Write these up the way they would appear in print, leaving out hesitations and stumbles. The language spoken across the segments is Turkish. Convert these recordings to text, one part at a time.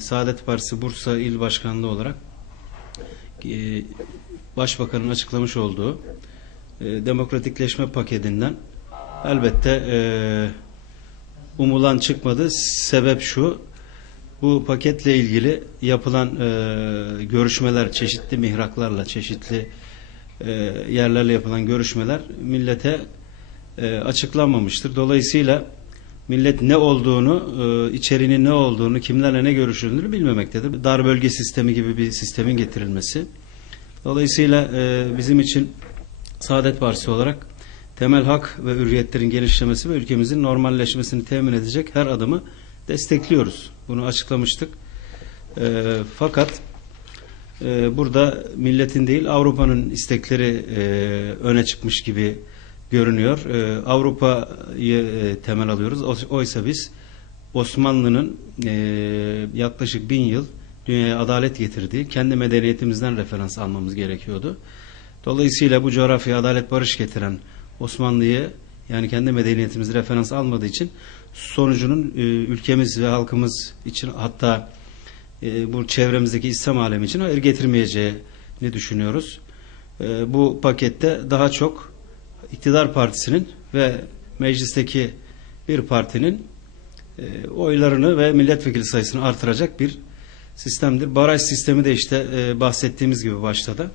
Saadet Partisi Bursa İl Başkanlığı olarak Başbakanın açıklamış olduğu demokratikleşme paketinden elbette umulan çıkmadı. Sebep şu: bu paketle ilgili yapılan görüşmeler, çeşitli mihraklarla, çeşitli yerlerle yapılan görüşmeler millete açıklanmamıştır. Dolayısıyla millet ne olduğunu, içeriğinin ne olduğunu, kimlerle ne görüşüldüğünü bilmemektedir. Dar bölge sistemi gibi bir sistemin getirilmesi. Dolayısıyla bizim için Saadet Partisi olarak temel hak ve hürriyetlerin genişlemesi ve ülkemizin normalleşmesini temin edecek her adımı destekliyoruz. Bunu açıklamıştık. Fakat burada milletin değil Avrupa'nın istekleri öne çıkmış gibi görünüyor. Avrupa'yı temel alıyoruz. Oysa biz Osmanlı'nın yaklaşık 1000 yıl dünyaya adalet getirdiği kendi medeniyetimizden referans almamız gerekiyordu. Dolayısıyla bu coğrafyaya adalet barış getiren Osmanlı'yı, yani kendi medeniyetimizi referans almadığı için sonucunun ülkemiz ve halkımız için, hatta bu çevremizdeki İslam alemi için hayır getirmeyeceğini düşünüyoruz. Bu pakette daha çok iktidar partisinin ve meclisteki bir partinin oylarını ve milletvekili sayısını artıracak bir sistemdir. Baraj sistemi de işte bahsettiğimiz gibi başta da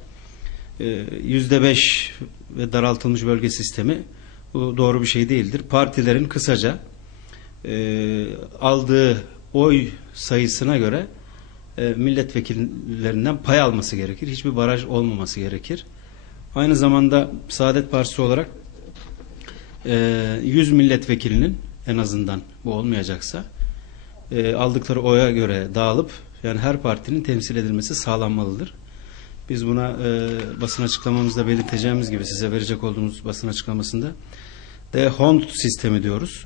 %5 ve daraltılmış bölge sistemi, bu doğru bir şey değildir. Partilerin kısaca aldığı oy sayısına göre milletvekillerinden pay alması gerekir. Hiçbir baraj olmaması gerekir. Aynı zamanda Saadet Partisi olarak 100 milletvekilinin, en azından bu olmayacaksa, aldıkları oya göre dağılıp, yani her partinin temsil edilmesi sağlanmalıdır. Biz buna basın açıklamamızda belirteceğimiz gibi, size verecek olduğumuz basın açıklamasında Hond sistemi diyoruz.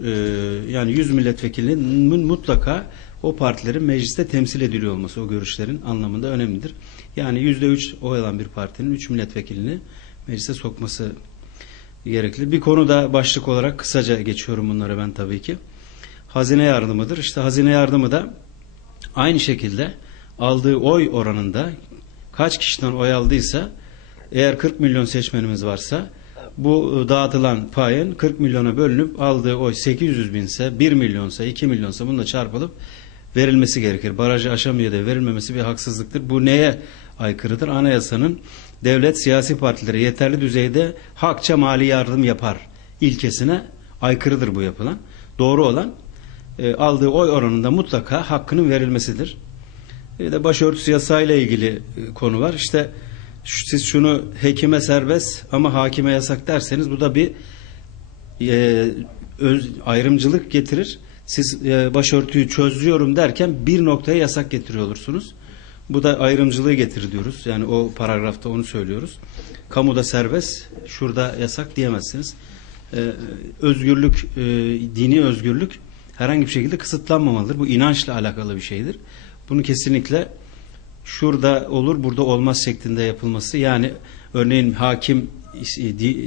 Yani 100 milletvekilinin mutlaka o partilerin mecliste temsil ediliyor olması, o görüşlerin anlamında önemlidir. Yani %3 oy alan bir partinin 3 milletvekilini meclise sokması gerekli. Bir konu da başlık olarak kısaca geçiyorum bunları ben tabii ki. Hazine yardımıdır. İşte hazine yardımı da aynı şekilde aldığı oy oranında, kaç kişiden oy aldıysa, eğer 40 milyon seçmenimiz varsa bu dağıtılan payın 40 milyona bölünüp aldığı oy 800 binse, 1 milyonsa, 2 milyonsa bununla çarpılıp verilmesi gerekir. Barajı aşamıyor da verilmemesi bir haksızlıktır. Bu neye aykırıdır? Anayasanın devlet siyasi partilere yeterli düzeyde hakça mali yardım yapar ilkesine aykırıdır bu yapılan. Doğru olan aldığı oy oranında mutlaka hakkının verilmesidir. Bir de başörtüsü yasayla ilgili konu var. İşte siz şunu hekime serbest ama hakime yasak derseniz bu da bir ayrımcılık getirir. Siz başörtüyü çözüyorum derken bir noktaya yasak getiriyor olursunuz. Bu da ayrımcılığı getirir diyoruz. Yani o paragrafta onu söylüyoruz. Kamuda serbest, şurada yasak diyemezsiniz. Özgürlük, dini özgürlük herhangi bir şekilde kısıtlanmamalıdır. Bu inançla alakalı bir şeydir. Bunu kesinlikle şurada olur, burada olmaz şeklinde yapılması. Yani örneğin hakim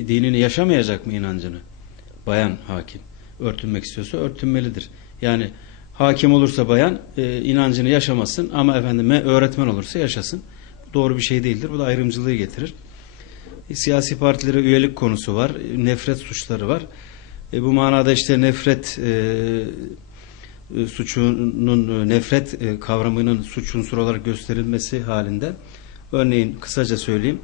dinini yaşamayacak mı, inancını? Bayan hakim örtünmek istiyorsa örtünmelidir. Yani hakim olursa bayan inancını yaşamasın ama öğretmen olursa yaşasın. Doğru bir şey değildir. Bu da ayrımcılığı getirir. Siyasi partilere üyelik konusu var. Nefret suçları var. Bu manada işte nefret suçunun, nefret kavramının suç unsuru olarak gösterilmesi halinde, örneğin kısaca söyleyeyim,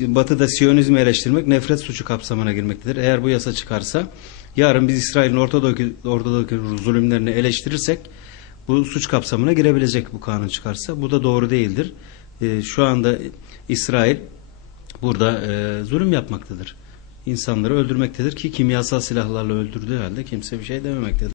Batı'da Siyonizmi eleştirmek nefret suçu kapsamına girmektedir. Eğer bu yasa çıkarsa, yarın biz İsrail'in ortadaki zulümlerini eleştirirsek bu suç kapsamına girebilecek, bu kanun çıkarsa. Bu da doğru değildir. Şu anda İsrail burada zulüm yapmaktadır. İnsanları öldürmektedir ki kimyasal silahlarla öldürdüğü halde kimse bir şey dememektedir.